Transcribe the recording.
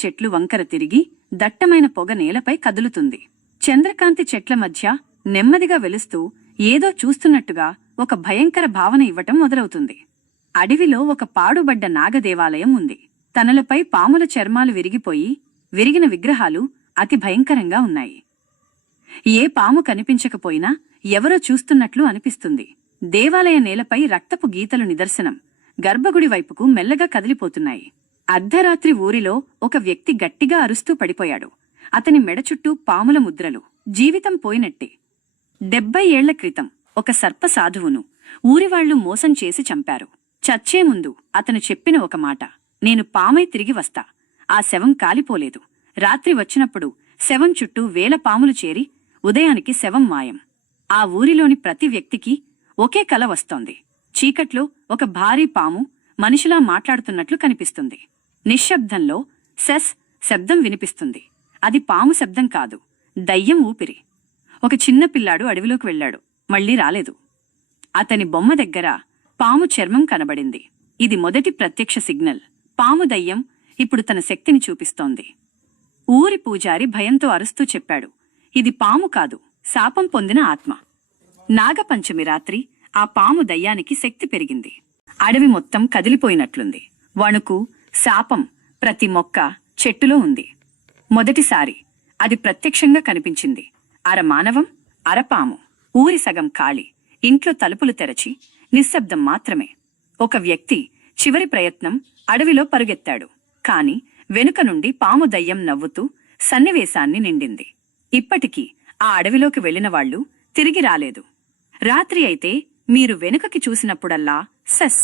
చెట్లు వంకర తిరిగి దట్టమైన పొగ నేలపై కదులుతుంది. చంద్రకాంతి చెట్ల మధ్య నెమ్మదిగా వెలుస్తూ ఏదో చూస్తున్నట్టుగా ఒక భయంకర భావన ఇవ్వటం మొదలవుతుంది. అడవిలో ఒక పాడుబడ్డ నాగదేవాలయం ఉంది. తనలపై పాముల చర్మాలు విరిగిపోయి విరిగిన విగ్రహాలు అతి భయంకరంగా ఉన్నాయి. ఏ పాము కనిపించకపోయినా ఎవరో చూస్తున్నట్లు అనిపిస్తుంది. దేవాలయ నేలపై రక్తపు గీతలు నిదర్శనం. గర్భగుడి వైపుకు మెల్లగా కదిలిపోతున్నాయి. అర్ధరాత్రి ఊరిలో ఒక వ్యక్తి గట్టిగా అరుస్తూ పడిపోయాడు. అతని మెడ చుట్టూ పాముల ముద్రలు. జీవితం పోయినట్టే. 70 ఏళ్ల క్రితం ఒక సర్ప సాధువును ఊరివాళ్లు మోసం చేసి చంపారు. చచ్చే ముందు అతను చెప్పిన ఒక మాట, నేను పామై తిరిగి వస్తా. ఆ శవం కాలిపోలేదు. రాత్రి వచ్చినప్పుడు శవం చుట్టూ వేల పాములు చేరి ఉదయానికి శవం మాయం. ఆ ఊరిలోని ప్రతి వ్యక్తికి ఒకే కల వస్తోంది. చీకట్లో ఒక భారీ పాము మనిషిలా మాట్లాడుతున్నట్లు కనిపిస్తుంది. నిశ్శబ్దంలో సెస్ శబ్దం వినిపిస్తుంది. అది పాము శబ్దం కాదు, దయ్యం ఊపిరి. ఒక చిన్న పిల్లాడు అడవిలోకి వెళ్లాడు. మళ్లీ రాలేదు. అతని బొమ్మ దగ్గర పాము చర్మం కనబడింది. ఇది మొదటి ప్రత్యక్ష సిగ్నల్. పాము దయ్యం ఇప్పుడు తన శక్తిని చూపిస్తోంది. ఊరి పూజారి భయంతో అరుస్తూ చెప్పాడు, ఇది పాము కాదు, శాపం పొందిన ఆత్మ. నాగపంచమి రాత్రి ఆ పాము దయ్యానికి శక్తి పెరిగింది. అడవి మొత్తం కదిలిపోయినట్లుంది. వణుకు, శాపం ప్రతి మొక్క, చెట్టులో ఉంది. మొదటిసారి అది ప్రత్యక్షంగా కనిపించింది. అర మానవం, అరపాము. ఊరి సగం ఖాళీ. ఇంట్లో తలుపులు తెరచి నిశ్శబ్దం మాత్రమే. ఒక వ్యక్తి చివరి ప్రయత్నం అడవిలో పరుగెత్తాడు. కాని వెనుక నుండి పాము దయ్యం నవ్వుతూ సన్నివేశాన్ని నిండింది. ఇప్పటికీ ఆ అడవిలోకి వెళ్లిన వాళ్లు తిరిగి రాలేదు. రాత్రి అయితే మీరు వెనుకకి చూసినప్పుడల్లా సెస్